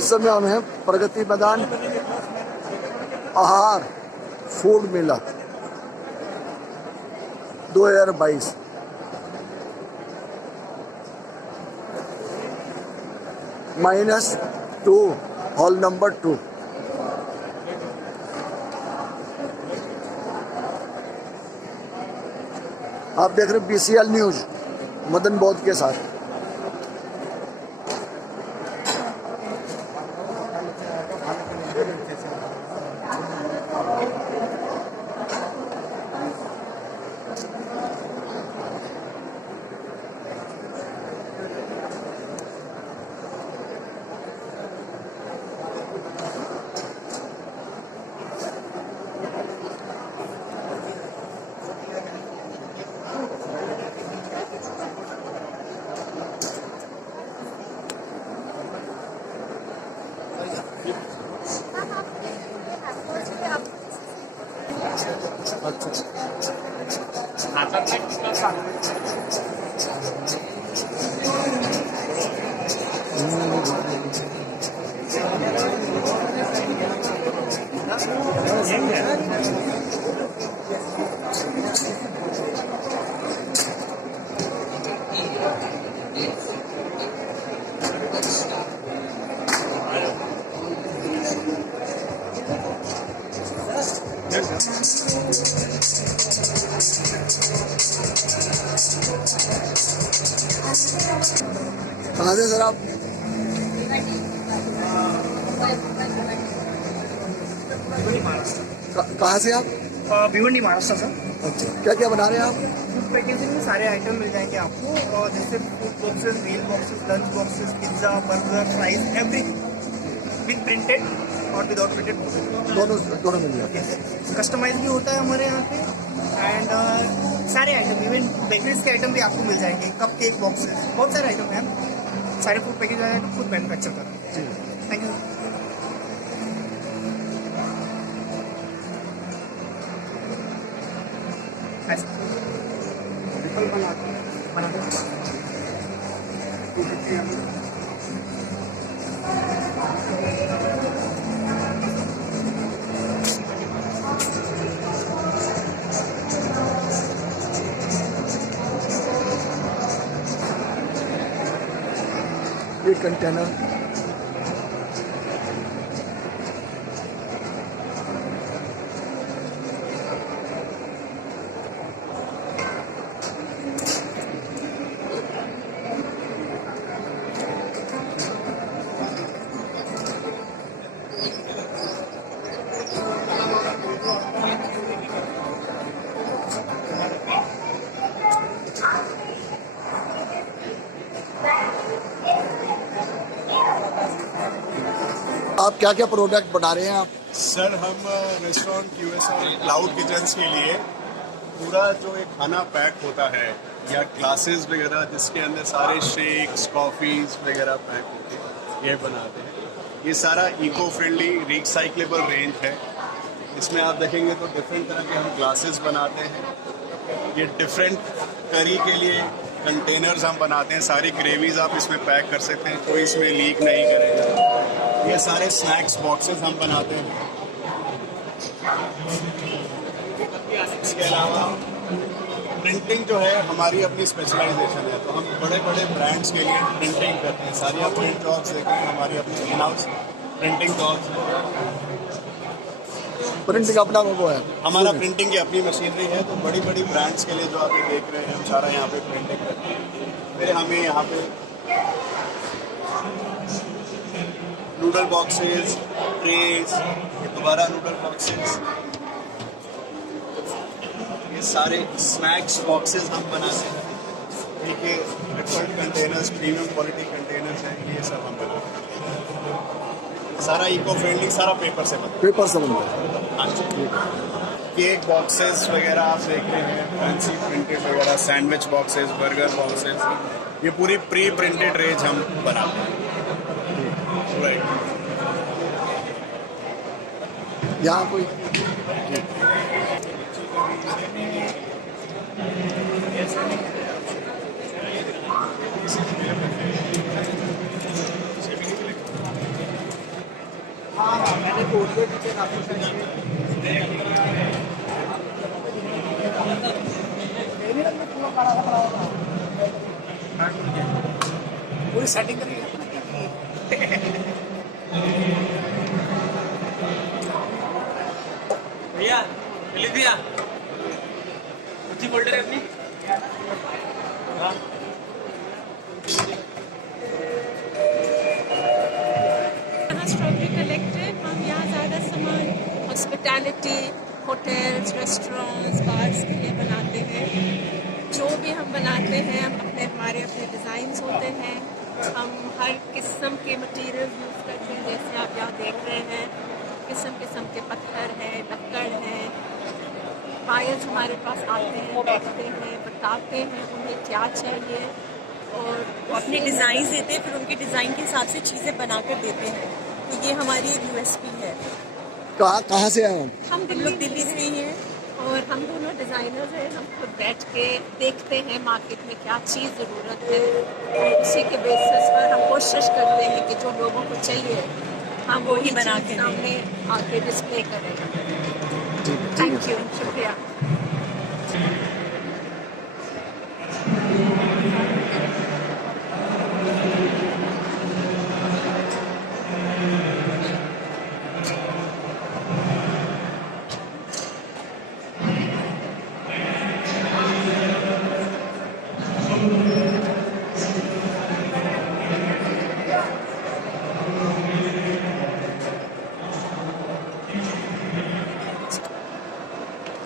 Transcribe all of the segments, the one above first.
इस समय हम हैं प्रगति मैदान आहार फूड मेला 2022। -2 हॉल नंबर 2। आप देख रहे हैं BCL न्यूज मदन बौद्ध के साथ। कहाँ से सर आप? कहाँ से आप? भिवंडी महाराष्ट्र सर। अच्छा, क्या क्या बना रहे हैं आप? फूड पैकेजिंग में सारे आइटम मिल जाएंगे आपको, और जैसे food boxes, meal boxes, lunch boxes, pizza, burger, fries, everything with printed और विदाउट प्रिंटेड दोनों मिल जाएंगे। कस्टमाइज भी होता है हमारे यहाँ पे, एंड सारे आइटम, इवन बेकरीज के आइटम भी आपको मिल जाएंगे, कप केक बॉक्सेस, बहुत सारे आइटम हैं। सारे फूड पैकेज खुद मैन्युफैक्चर कर रहे हैं। Thank you. ये कंटेनर आप क्या क्या प्रोडक्ट बना रहे हैं आप? सर हम रेस्टोरेंट QS और क्लाउड किचन्स के लिए पूरा जो एक खाना पैक होता है या क्लासेस वगैरह जिसके अंदर सारे शेक्स कॉफ़ीज वगैरह पैक होते हैं, ये बनाते हैं। ये सारा इको फ्रेंडली रिसाइक्लेबल रेंज है। इसमें आप देखेंगे तो डिफरेंट तरह के हम ग्लासेस बनाते हैं। ये डिफरेंट करी के लिए कंटेनर्स हम बनाते हैं। सारी ग्रेवीज आप इसमें पैक कर सकते हैं, कोई इसमें लीक नहीं करेगा। ये सारे स्नैक्स बॉक्सेस हम बनाते हैं। इसके अलावा प्रिंटिंग जो है हमारी अपनी स्पेशलाइजेशन है, तो हम बड़े बड़े ब्रांड्स के लिए प्रिंटिंग करते हैं। सारी आप प्रिंट जॉब्स देखें, हमारी अपनी इन हाउस प्रिंटिंग जॉब्स है। प्रिंटिंग अपना वो है, हमारा प्रिंटिंग की अपनी मशीनरी है। तो बड़ी बड़ी ब्रांड्स के लिए जो आप ये देख रहे हैं, हम सारा यहाँ पे प्रिंटिंग करते हैं। फिर हमें यहाँ पे नूडल बॉक्सेस, ट्रेस, ये दोबारा नूडल बॉक्सेस, ये सारे स्नैक्स बॉक्सेस हम बनाते हैं। ठीक है, different containers, premium quality containers हैं, ये सब हम बनाते हैं। सारा इको फ्रेंडली, सारा पेपर से बनता है। पेपर से बनता है। हाँ जी। केक बॉक्सेस वगैरह आप देख रहे हैं, फैंसी प्रिंटेड वगैरह, सैंडविच बॉक्सेस, बर्गर बॉक्सेस, ये पूरी प्री प्रिंटेड रेंज हम बनाते हैं। राइट, यहाँ कोई गोल्डन किचन आपको चाहिए। पूरी सेटिंग करेंगे। भैया दिलीप भैया कुछ फोल्डर है अपनी हाँ यहाँ स्ट्रॉबेरी कलेक्टिव हम यहाँ ज़्यादा सामान हॉस्पिटैलिटी होटल्स रेस्टोरेंट्स बार्स के लिए बनाते हैं। जो भी हम बनाते हैं हम हमारे अपने डिज़ाइंस होते हैं। हम हर किस्म के मटेरियल यूज़ करते हैं, जैसे आप यहाँ देख रहे हैं किस्म किस्म के पत्थर हैं, लक्कड़ हैं। बायर्स हमारे पास आते हैं, बैठते हैं, बताते हैं उन्हें क्या चाहिए और वो अपने डिज़ाइन देते हैं, फिर उनके डिज़ाइन के हिसाब से चीज़ें बना कर देते हैं। तो ये हमारी एक USP है। कहाँ से आए हम? हम लोग दिल्ली से ही हैं और हम दोनों डिज़ाइनर्स हैं। हम खुद बैठ के देखते हैं मार्केट में क्या चीज़ ज़रूरत है और उसी के बेसिस पर हम कोशिश करते हैं कि जो लोगों को चाहिए हम वही बना के सामने आके डिस्प्ले करें। थैंक यू, शुक्रिया।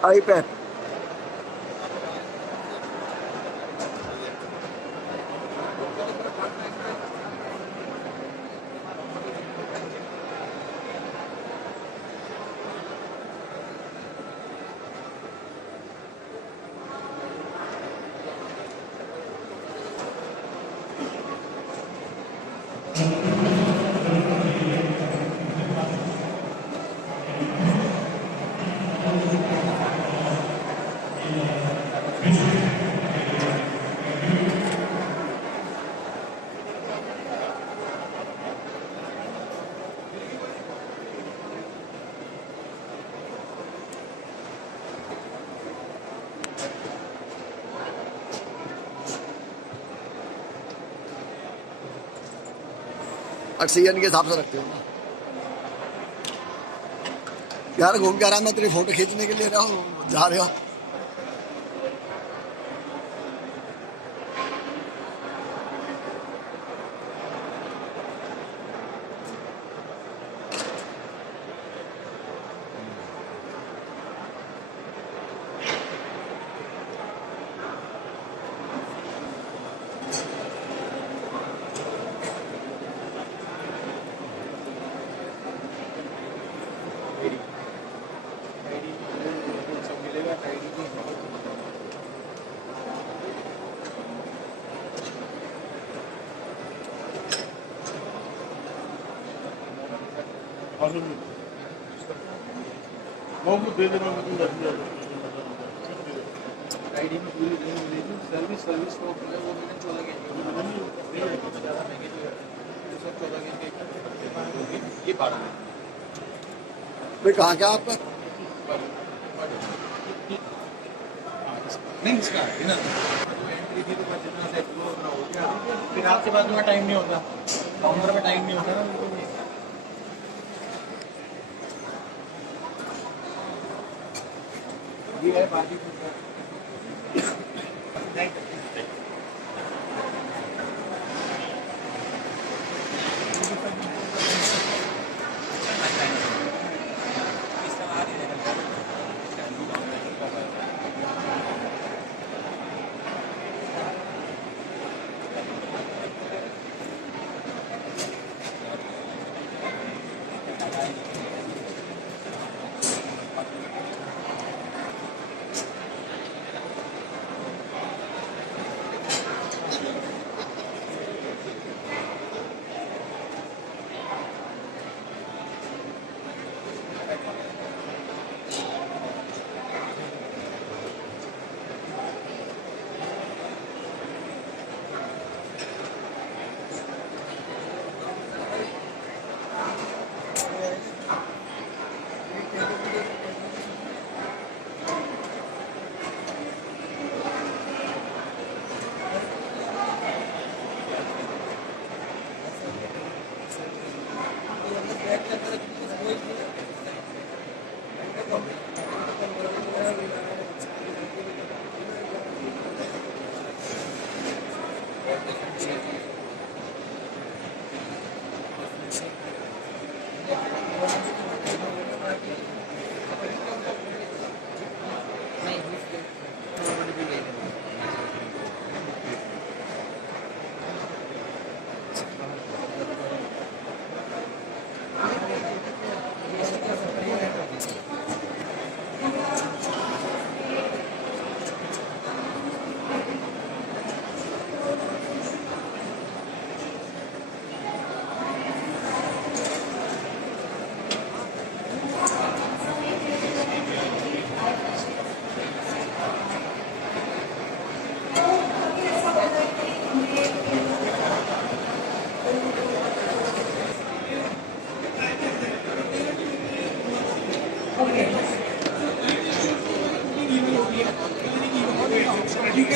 iPad. ऑक्सीजन के हिसाब से रखते हो ना यार। घूम के आ रहा मैं तेरी फोटो खींचने के लिए रहा हूँ, जा रहे हो। दे देना आईडी में पूरी नहीं मिलेगी। सर्विस तो है वो मैंने 14 घंटे ज़्यादा महंगे जो है 14 घंटे ये 12 है। भाई कहाँ क्या आपका? नहीं इसका डिनर एंट्री थी तो जितना से एक्सप्लोर ना हो गया। फिर आपके पास में टाइम नहीं होता, काउंटर में टाइम नहीं होता ना। ये है बाजी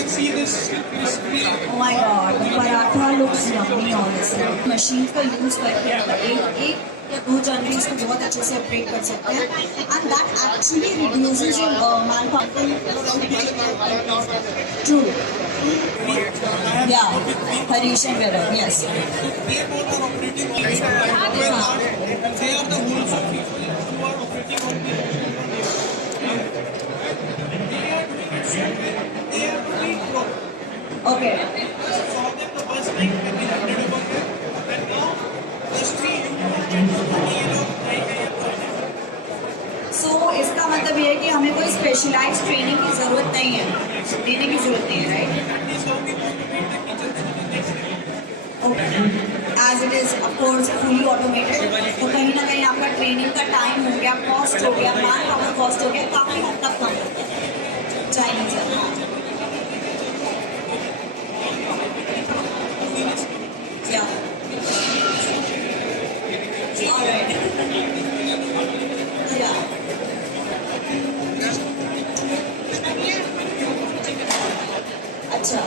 see this crispy. Oh my god, the paratha looks yummy honestly. Machine का यूज करके एक या दो जनरी इसको बहुत अच्छे से अपडेट कर सकते हैं and that actually reduces your manpower. True. Yeah, Harish and Viral, yes. They both are operating on this and they are the wholesome people who are operating on the they are doing it so well. They are doing work. Okay. For them the first thing when we landed over here and now just we So इसका मतलब ये है कि हमें कोई specialised training की जरूरत नहीं है, देने की जरूरत नहीं है, right? As it is of course fully automated, तो कहीं ना कहीं आपका ट्रेनिंग का टाइम हो गया, कॉस्ट हो गया, मैन पावर कॉस्ट हो गया, काफी हद तक कम हो गया चाइनीज अच्छा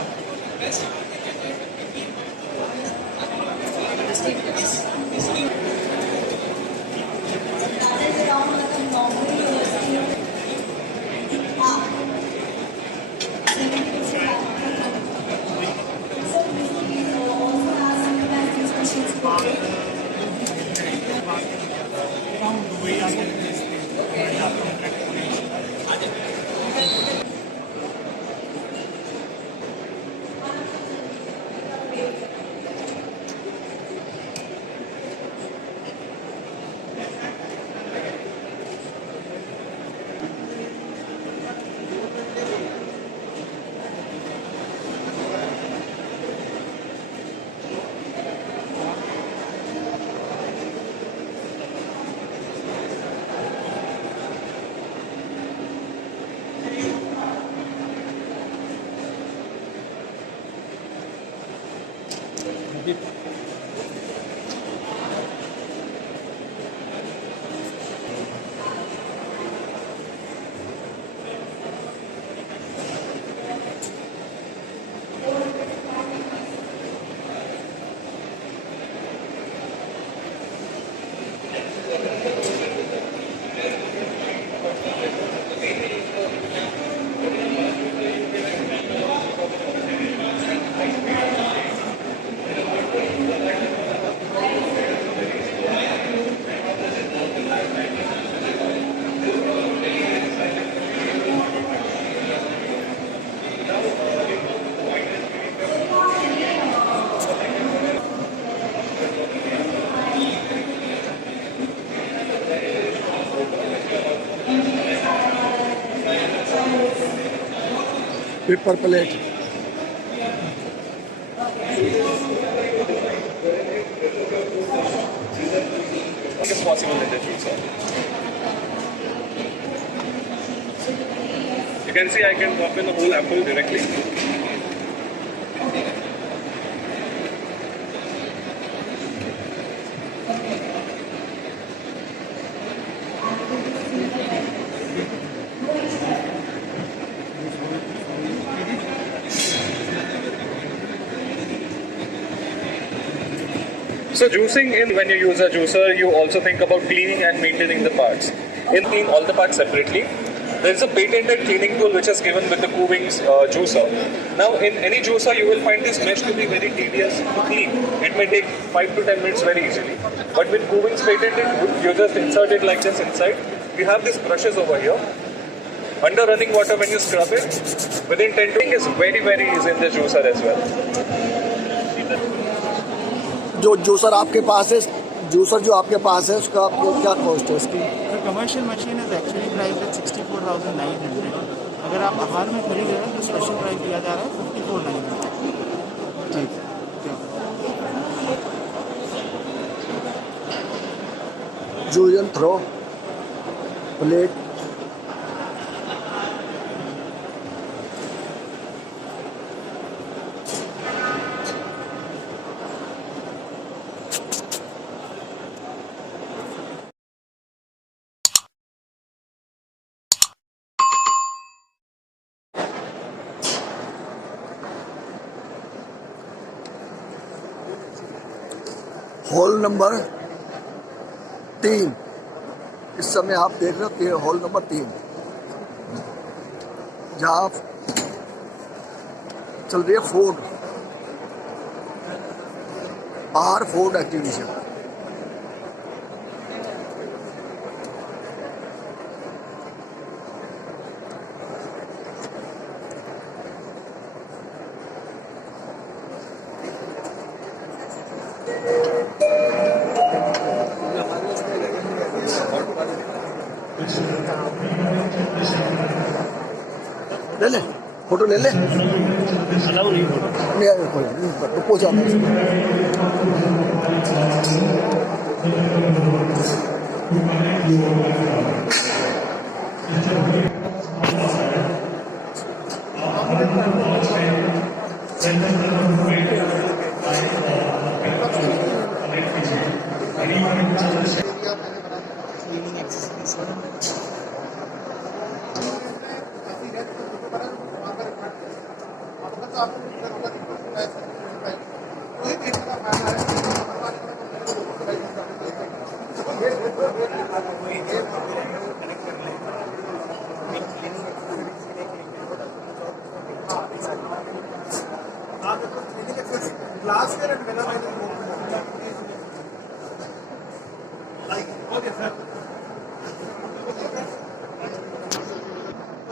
paper plate It's possible in the juicer. You can see I can drop in the whole apple directly. So juicing in, when you use a juicer, you also think about cleaning and maintaining the parts. In cleaning all the parts separately. There is a patented cleaning tool which is given with the Kuvings juicer. Now in any juicer you will find this mesh to be very tedious to clean. It may take 5 to 10 minutes very easily. But with Kuvings patented, you just insert it like this inside. We have these brushes over here. Under running water when you scrub it, within 10 to is very easy in the juicer as well. जो juicer आपके पास है, juicer जो आपके पास है उसका क्या cost है इसकी? Commercial machine is actually price at 64,900. अगर आप आहार में खरीद रहे हैं तो स्पेशल प्राइस दिया जा रहा है 54,900. ठीक. Juice and throw plate. Hall number 3, इस समय आप देख रहे हो हॉल नंबर 3, जहाँ चल रही है फोर्ड, बाहर फोर्ड एक्टिविशन। ले ले फोटो ले ले, नहीं आया कोई तो पहुंचा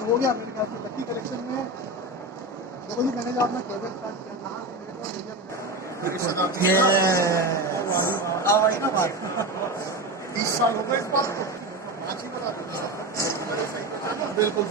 हो गया मेरे ख्याल से लकी कलेक्शन में। देखो जी मैंने जो अपना केबल स्टार्ट किया ये वही ना बात 30 साल हो गए इस बात को, आज ही बता बिल्कुल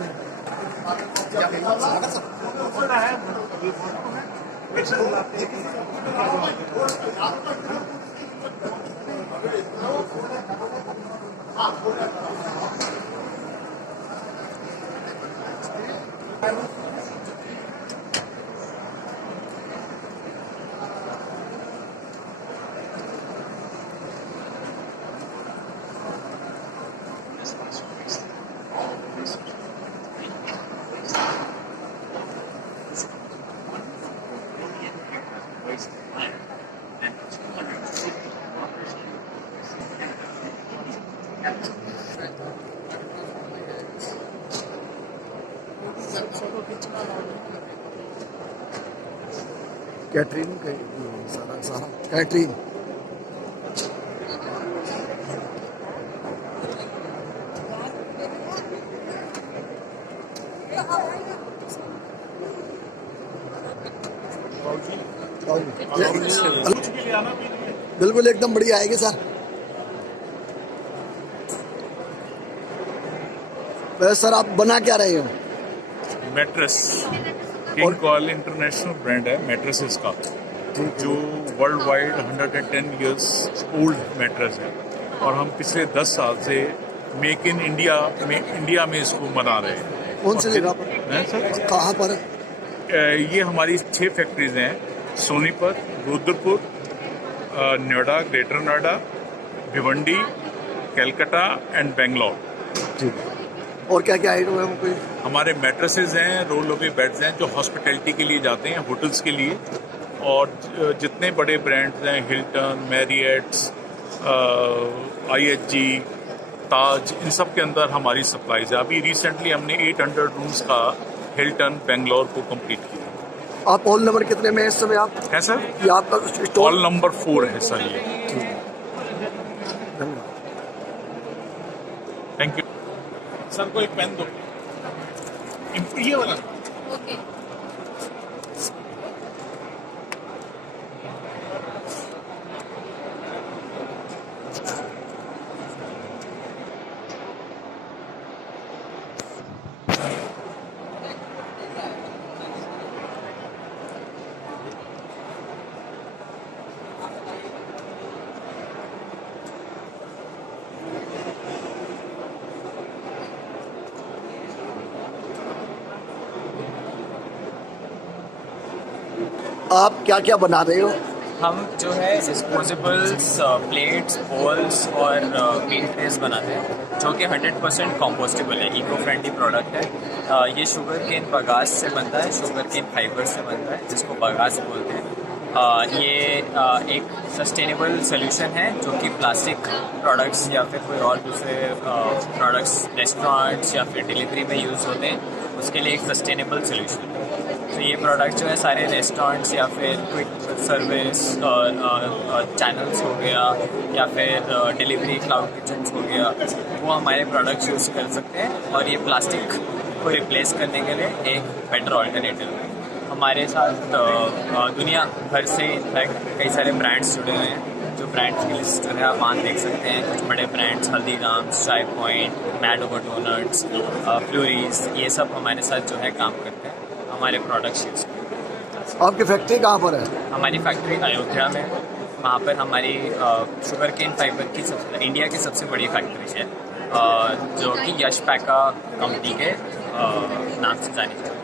कैटरीन सारा कैटरीन। बिल्कुल एकदम बढ़िया आएगी सर। वैसे सर आप बना क्या रहे हो? Mattress king call international brand है मैट्रेसेस का, जो world wide 110 years old mattress है और हम पिछले 10 साल से मेक इन इंडिया में इसको बना रहे हैं। कौन सी जगह पर है सर? कहाँ पर? ये हमारी 6 फैक्ट्रीज हैं, सोनीपत, रुद्रपुर, नोएडा, ग्रेटर नोएडा, भिवंडी, कलकत्ता एंड बेंगलोर। और क्या क्या आइटम है कोई? हमारे मैट्रेसेस हैं, रोल ओवर बेड्स हैं जो हॉस्पिटैलिटी के लिए जाते हैं, होटल्स के लिए, और जितने बड़े ब्रांड्स हैं हिल्टन, मैरियट्स, IHG, ताज, इन सब के अंदर हमारी सप्लाईज है। अभी रिसेंटली हमने 800 रूम्स का हिल्टन बेंगलोर को कंप्लीट किया। आप हॉल नंबर कितने में इस समय आप है सर? ये आपका स्टोर हॉल नंबर 4 है सर ये। Thank you sir. को एक पेन दो, ये वाला। आप क्या क्या बना रहे हो? हम जो है डिस्पोजेबल्स, प्लेट्स, बॉल्स और पेंट ट्रेस बनाते हैं जो कि 100% कंपोस्टेबल है, इको फ्रेंडली प्रोडक्ट है। ये शुगर केन बगास से बनता है, शुगर केन फाइबर से बनता है जिसको बगास बोलते हैं। ये एक सस्टेनेबल सोल्यूशन है जो कि प्लास्टिक प्रोडक्ट्स या फिर कोई और दूसरे प्रोडक्ट्स रेस्टोरेंट्स या फिर डिलीवरी में यूज़ होते हैं, उसके लिए एक सस्टेनेबल सोल्यूशन है। तो ये प्रोडक्ट जो है सारे रेस्टोरेंट्स या फिर क्विक सर्विस चैनल्स हो गया या फिर डिलीवरी क्लाउड किचन्स हो गया, वो हमारे प्रोडक्ट्स यूज़ कर सकते हैं और ये प्लास्टिक को रिप्लेस करने के लिए एक बेटर ऑल्टरनेटिव है। हमारे साथ दुनिया भर से इनफैक्ट कई सारे ब्रांड्स जुड़े हुए हैं, जो ब्रांड्स की लिस्ट जो है आप वहाँ देख सकते हैं। कुछ बड़े ब्रांड्स हल्दीराम्स, चाय पॉइंट, मैडोवर डोनट्स, फ्लोरीज, ये सब हमारे साथ जो है काम करते हैं, हमारे प्रोडक्ट्स यूज़ करते हैं। आपकी फैक्ट्री कहाँ पर है? हमारी फैक्ट्री अयोध्या में है। वहाँ पर हमारी शुगर केन फाइबर की इंडिया की सबसे बड़ी फैक्ट्री है, जो कि यश पैका कंपनी के नाम से जानी जाती है।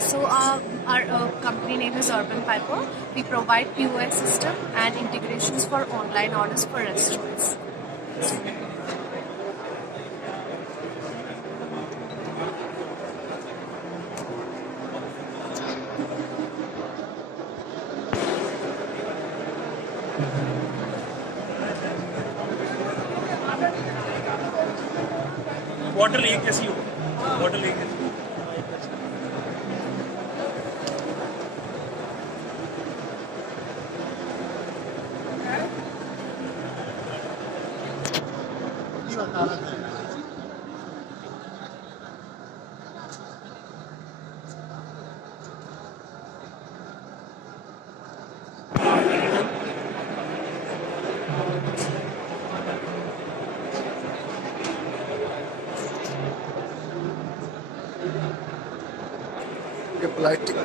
So our company name is Urban Piper. We provide POS system and integrations for online orders for restaurants. Water leak कैसी हो? वाटर लीक कैसी? प्लास्टिक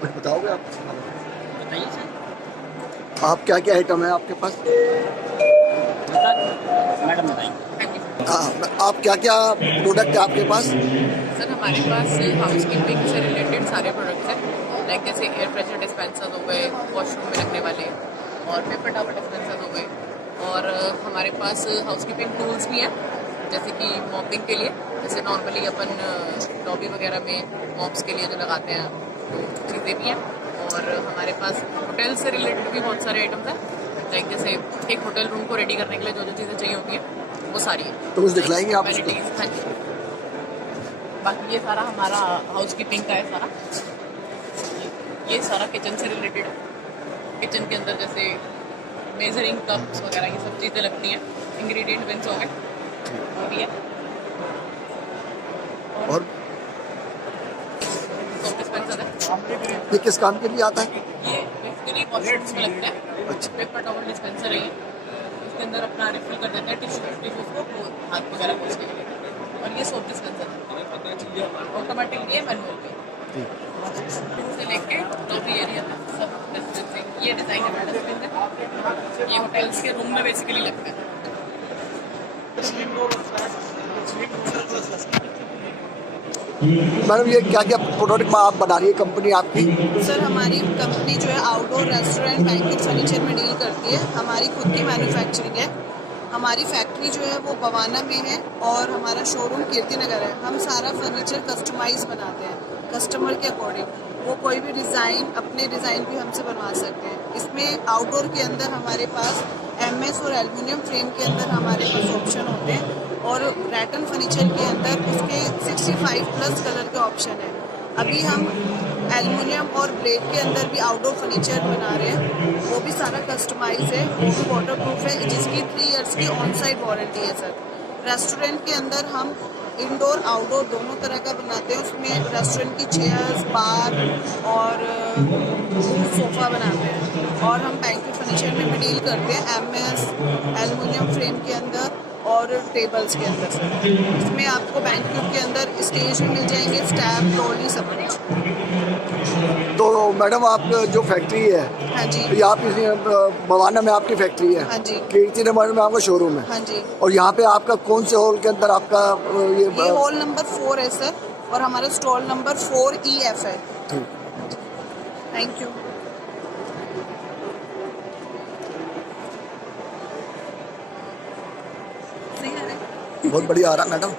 कुछ बताओगे आप? बताइए सर। आप क्या क्या आइटम है आपके पास? मैडम बताइए। हाँ, आप क्या क्या प्रोडक्ट है आपके पास? सर हमारे पास हाउसकीपिंग से रिलेटेड सारे प्रोडक्ट्स हैं, लाइक जैसे एयर प्रेशर डिस्पेंसर्स हो गए, वॉशरूम में रखने वाले, और पेपर टॉवल डिस्पेंसर्स हो गए, और हमारे पास हाउसकीपिंग टूल्स भी हैं, जैसे कि मॉपिंग के लिए, जैसे नॉर्मली अपन लॉबी वगैरह में मॉप्स के लिए जो लगाते हैं तो चीज़ें भी हैं। और हमारे पास होटल से रिलेटेड भी बहुत सारे आइटम्स हैं, लाइक जैसे एक होटल रूम को रेडी करने के लिए जो जो चीज़ें चाहिए होती हैं वो सारी हैं। तो कुछ दिखलाएंगे आप? हाँ जी। बाकी ये सारा हमारा हाउसकीपिंग का है सारा, ये सारा किचन से रिलेटेड है। किचन के अंदर जैसे मेजरिंग कप्स वगैरह ये सब चीज़ें लगती हैं, इंग्रेडिएंट बिन्स हो गए वो भी है। और सोप डिस्पेंसर है। ये किस काम के लिए आता है? ये बेसिकली वॉशरूम्स में लगता है। अच्छा। पेपर टॉवल डिस्पेंसर है ये, इसके अंदर अपना रिफिल कर देते हैं टिश्यूज को हाथ वगैरह पोंछने के लिए। और ये सोप डिस्पेंसर है, ऑटोमेटिक है, मैनुअल पे से लेके लॉबी एरिया तक सब डिस्पेंसिंग। ये डिजाइनर डस्टबिन है, ये होटल्स के रूम में बेसिकली लगता है। मैडम ये क्या क्या प्रोडक्ट आप बना रही है कंपनी आपकी? सर हमारी कंपनी जो है आउटडोर रेस्टोरेंट बैंक्वेट फर्नीचर में डील करती है। हमारी खुद की मैन्युफैक्चरिंग है। हमारी फैक्ट्री जो है वो बवाना में है और हमारा शोरूम कीर्ति नगर है। हम सारा फर्नीचर कस्टमाइज बनाते हैं कस्टमर के अकॉर्डिंग। वो कोई भी डिज़ाइन अपने डिज़ाइन भी हमसे बनवा सकते हैं। इसमें आउटडोर के अंदर हमारे पास MS और एल्युमिनियम फ्रेम के अंदर हमारे पास ऑप्शन होते हैं और रैटन फर्नीचर के अंदर उसके 65+ कलर के ऑप्शन है। अभी हम एल्युमिनियम और ब्लेड के अंदर भी आउटडोर फर्नीचर बना रहे हैं। वो भी सारा कस्टमाइज है, वो भी वाटरप्रूफ है, जिसकी 3 इयर्स की ऑन साइट वारंटी है सर। रेस्टोरेंट के अंदर हम इंडोर आउटडोर दोनों तरह का बनाते हैं। उसमें रेस्टोरेंट की चेयर्स, बार और सोफ़ा बनाते हैं। और हम बैंक्वेट फर्नीचर में भी डील करते हैं MS एल्युमिनियम फ्रेम के अंदर और टेबल्स के अंदर सर। इसमें आपको बैंक्वेट के अंदर स्टेज भी मिल जाएंगे, स्टैप, ट्रॉली, सब कुछ। तो मैडम आप जो फैक्ट्री है, हाँ जी, ये आप बवाना में आपकी फैक्ट्री है, हाँ जी, कीर्ति नगर में आपका शोरूम है, हाँ जी। और यहाँ पे आपका कौन से हॉल के अंदर आपका ये हॉल नंबर 4 है सर और हमारा स्टॉल नंबर 4EF है। Thank you. बहुत बढ़िया आ रहा मैडम।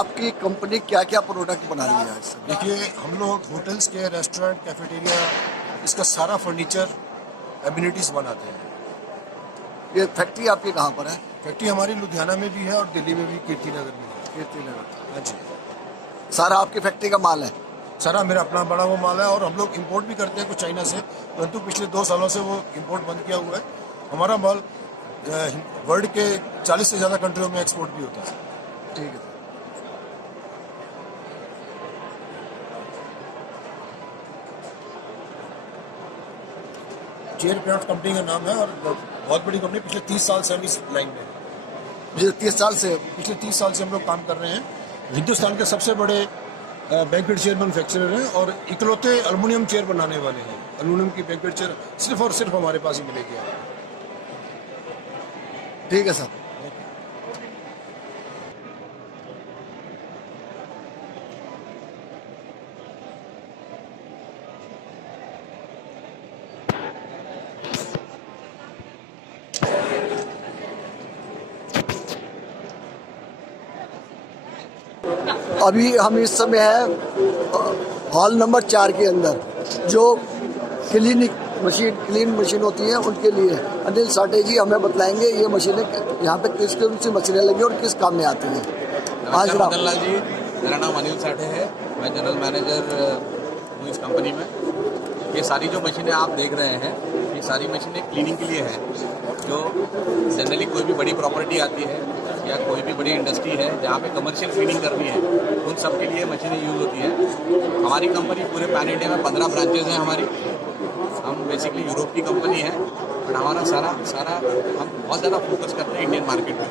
आपकी कंपनी क्या क्या प्रोडक्ट बना रही है? देखिए हम लोग होटल्स के, रेस्टोरेंट, कैफेटेरिया, इसका सारा फर्नीचर एमिनिटीज बनाते हैं। ये फैक्ट्री आपकी कहाँ पर है? फैक्ट्री हमारी लुधियाना में भी है और दिल्ली में भी, कीर्ति नगर में है। कीर्ति नगर। हाँ जी। सारा आपकी फैक्ट्री का माल है? सारा मेरा अपना बड़ा वो माल है और हम लोग इंपोर्ट भी करते हैं कुछ चाइना से, परंतु पिछले 2 सालों से वो इंपोर्ट बंद किया हुआ है। हमारा माल वर्ल्ड के 40 से ज़्यादा कंट्रियों में एक्सपोर्ट भी होता है। ठीक है। चेयर क्राफ्ट कंपनी का नाम है और बहुत बड़ी कंपनी, पिछले 30 साल से हम इस लाइन में हैं। पिछले 30 साल से हम लोग काम कर रहे हैं। हिंदुस्तान के सबसे बड़े बैंक्वेट चेयर मैन्युफैक्चरर हैं और इकलौते एल्युमिनियम चेयर बनाने वाले हैं। एल्युमिनियम की बैंक्वेट चेयर सिर्फ और सिर्फ हमारे पास ही मिलेगी। ठीक है सर। अभी हम इस समय है हॉल नंबर 4 के अंदर, जो क्लीन मशीन होती हैं उनके लिए अनिल साठे जी हमें बताएंगे ये मशीनें यहाँ पे किस किस सी मशीनें लगी और किस काम में आती हैं। मदन लाल जी, मेरा नाम अनिल साठे है, मैं जनरल मैनेजर हूँ इस कंपनी में। ये सारी जो मशीनें आप देख रहे हैं, ये सारी मशीनें क्लीनिंग के लिए हैं। जो जनरली कोई भी बड़ी प्रॉपर्टी आती है या कोई भी बड़ी इंडस्ट्री है जहाँ पे कमर्शियल क्लीनिंग करनी है, उन सब के लिए मशीनें यूज़ होती हैं। हमारी कंपनी पूरे पैन इंडिया में 15 ब्रांचेज हैं हमारी। हम बेसिकली यूरोप की कंपनी है, बट हमारा सारा हम बहुत ज़्यादा फोकस करते हैं इंडियन मार्केट में।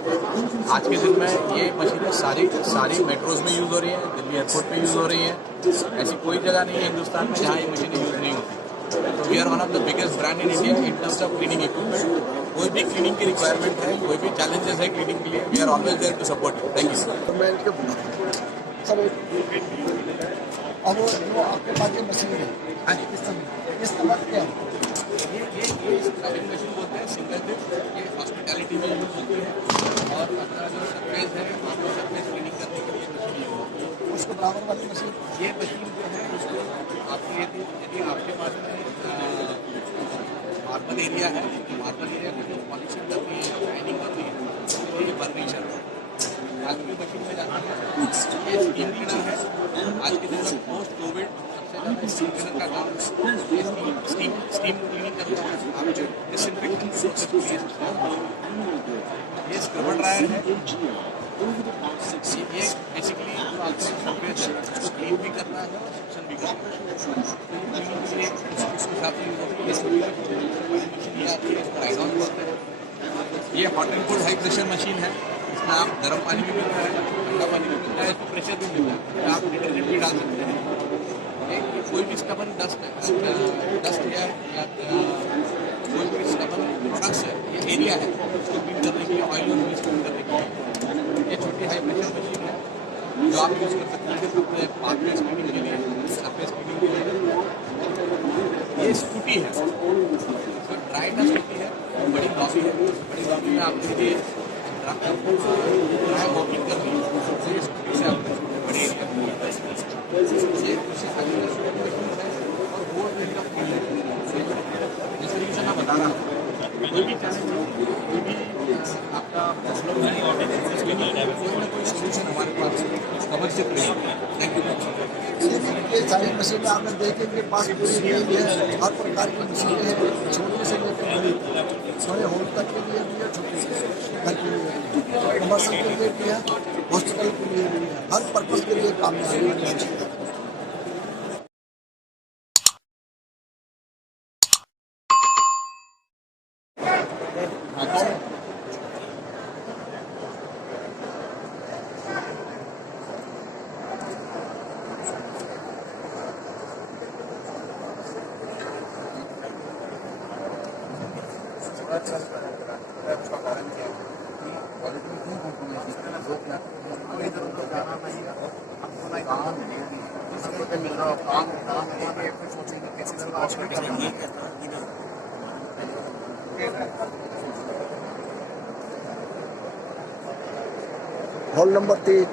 आज के दिन में ये मशीनें सारी मेट्रोज में यूज़ हो रही हैं, दिल्ली एयरपोर्ट पे यूज़ हो रही हैं। ऐसी कोई जगह नहीं है हिंदुस्तान में जहाँ ये मशीनें यूज़ नहीं होती। तो we are one of the biggest brand in India in terms of cleaning equipment. कोई भी क्लीनिंग की रिक्वायरमेंट है, कोई भी चैलेंजेस है क्लीनिंग के लिए, we are always there to support you. Thank you. अब वो आपके पास ये मशीन है, हाँ जी, इस तरह क्या है? ये स्क्रबिंग मशीन बोलते हैं, सिंगल डिप। ये हॉस्पिटैलिटी में यूज़ होती है और अपना जो सरफेस है, आपको सरफेस क्लीनिंग करने के लिए मशीन यूज़ होती है। उसको बराबर वाली मशीन, ये मशीन जो है इसको आपकी यदि आपके पास में मार्बल एरिया है, मार्बल एरिया में जो पॉलिशिंग करनी है, शाइनिंग करनी है, तो ये बर्निशर है। आज की मशीन में जाती है, ये स्टीम क्लीनर है। आज के दिन में पोस्ट कोविड सबसे ज़्यादा स्टीम क्लीनर का काम है। स्टीम क्लीनिंग करता है, आप जो डिसइंफेक्शन प्रोसेस को ये सकते हैं। ये स्क्रबर ड्रायर है। ये बेसिकली जो आपका सरफेस है उसको क्लीन भी करना है और सेक्शन भी करना है। इस हिसाब से ये hot and cold high pressure machine है। इसमें आप गर्म पानी भी मिलता है, ठंडा पानी भी मिलता है, इसमें प्रेशर भी मिलता है, इसमें आप डिटर्जेंट भी डाल सकते हैं। ये कोई भी स्टबन डस्ट है या कोई भी स्टबन प्रोडक्ट्स है, ये एरिया है उसको क्लीन करने के लिए, ऑयल और ग्रीस क्लीन करने के लिए ये छोटे मल्टी हाई प्रेशर मशीन है जो आप यूज़ कर सकते हैं अपने पार्ट में स्क्रीनिंग के लिए, सरफेस क्लीनिंग के लिए। ये स्कूटी है, ड्राई डस्ट होती है, बड़ी ग्लॉसी है, बड़ी ग्लॉसी में आपके लिए ड्राई वॉकिंग करनी है, तो ये स्कूटी से आपको बड़ी ये कृषि और वो जैसे रिविजन मैं बता रहा हूँ, कोई भी चैलेंज हो, कोई भी आपका प्रॉब्लम नहीं और कोई ना कोई सोल्यूशन हमारे पास कवर से प्रेजेंट है। Thank you. ये सारी मशीनें आपने देखें इनके पास पूरी रेंज है, हर प्रकार की मशीनें हैं, छोटे से लेकर बड़ी, बड़े होल तक के लिए भी है, छोटे से घर के लिए भी है, कमर्शियल के लिए भी है, हॉस्पिटल के लिए भी है, हर पर्पज के लिए काम में आने वाली मशीन है। Hall number 3।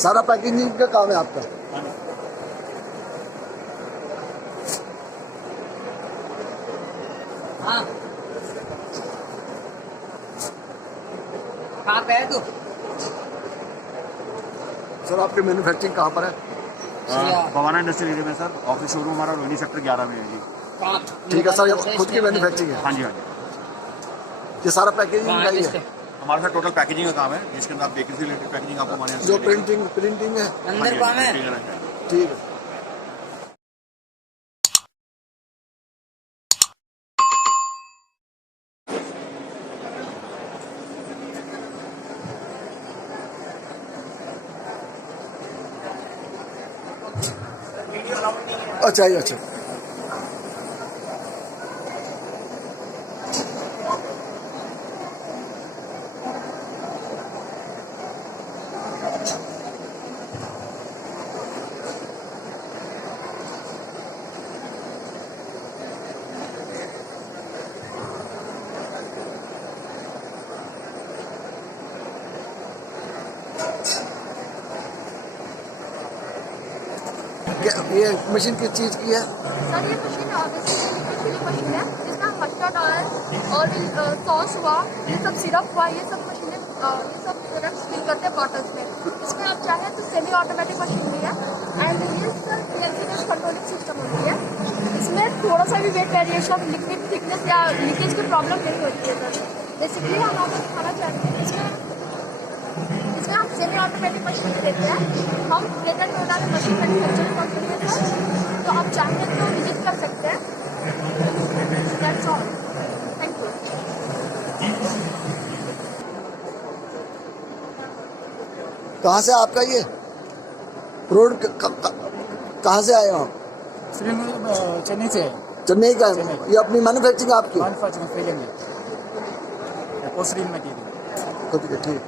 सारा पैकेजिंग का काम है आपका? हाँ, कहाँ पे है तू? सर आपकी मैन्युफैक्चरिंग कहाँ पर है? भवाना इंडस्ट्रियल एरिया में सर, ऑफिस शोरूम हमारा रोहिणी सेक्टर 11 में है जी। ठीक है सर, ये खुद की मैन्युफैक्चरिंग है? हाँ जी हाँ जी। ये सारा पैकेजिंग का ही है? हमारे साथ टोटल पैकेजिंग का काम है, जिसके अंदर आप बेकरी से रिलेटेड पैकेजिंग आपको हमारे यहाँ जो प्रिंटिंग है अंदर काम है। ठीक है। अच्छा ही अच्छा। ये मशीन किस चीज़ की है? सर ये मशीन लिक्विड मशीन है जिसमें हम मस्टर्ड ऑयल और सॉस हुआ, ये सब सिरप हुआ, ये सब मशीनें ये सब प्रोडक्ट्स फिल करते हैं बॉटल्स में। इसमें आप चाहें तो सेमी ऑटोमेटिक मशीन भी है एंड ये सर कंटिन्यूस कंट्रोलिंग सिस्टम होती है। इसमें थोड़ा सा भी weight variation of liquid thickness या लीकेज की प्रॉब्लम नहीं होती है सर। बेसिकली हम आपको दिखाना चाहते हैं इसमें हम सेमी ऑटोमेटिक मशीन देते हैं। हम ग्रेटर नोएडा में मशीन मैन्युफैक्चरिंग कंपनी है सर, तो आप चाहें तो विजिट कर सकते हैं। That's all, thank you. कहाँ से आपका ये प्रोडक्ट कहाँ से आए हो आप? चेन्नई से है। चेन्नई का है? ये अपनी मैन्युफैक्चरिंग आपकी? मैन्युफैक्चरिंग फीलिंग है, पोस्टरीन मटीरियल। ठीक है, ठीक।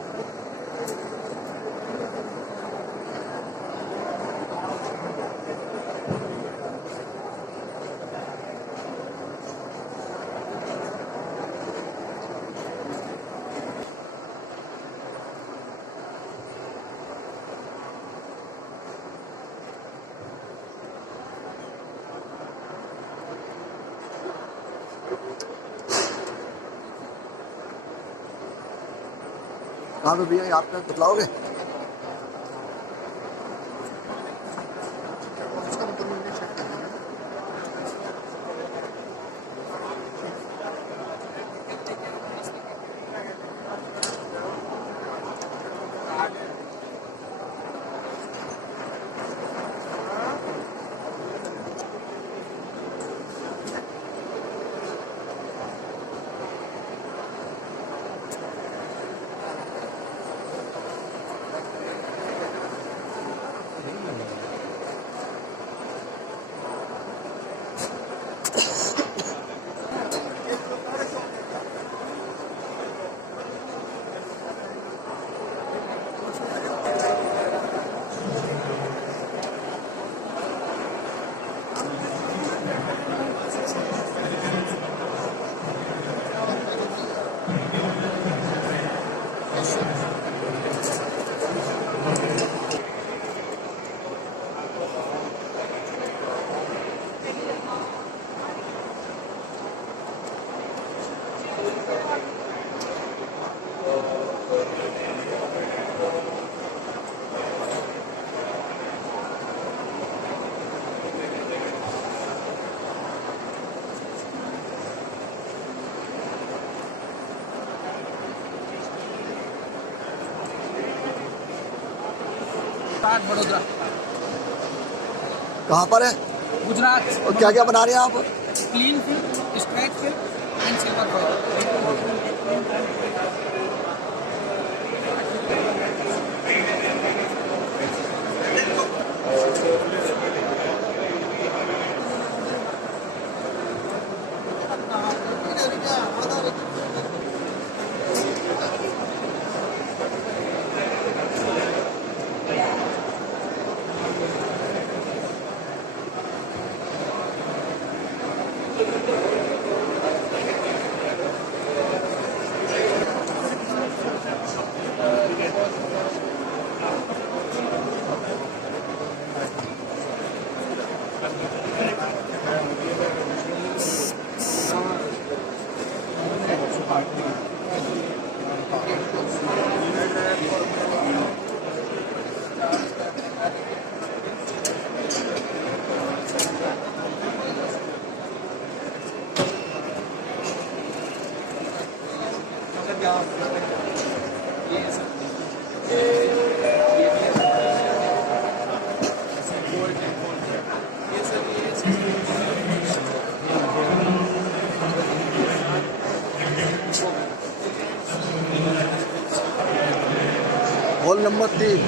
कहाँ पे भैया आप बतलाओगे? वडोदरा कहाँ पर है? गुजरात। और क्या क्या बना रहे हैं आप? Clean film, strike film and silver foil. Hall number 3।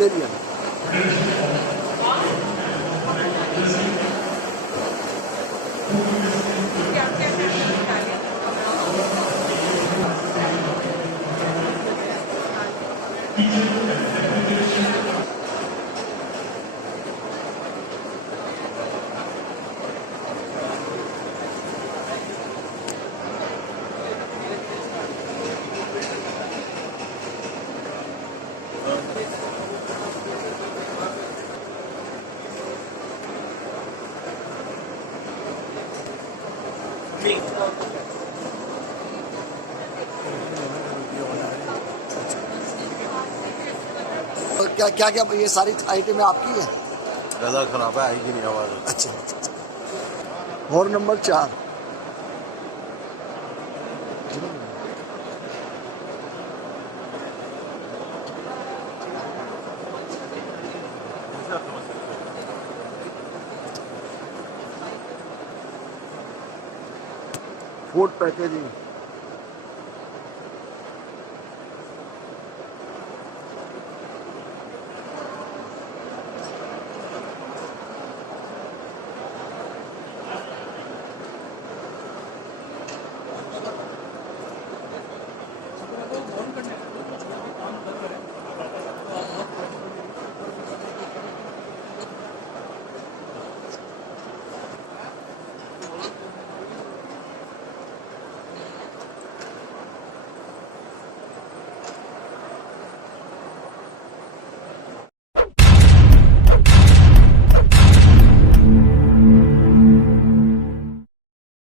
ले लिया। तो क्या क्या क्या ये सारी आइटमें आपकी है? ज़्यादा खराब है, आएगी नहीं आवाज़। अच्छा अच्छा। और नंबर 4 फूड पैकेजिंग।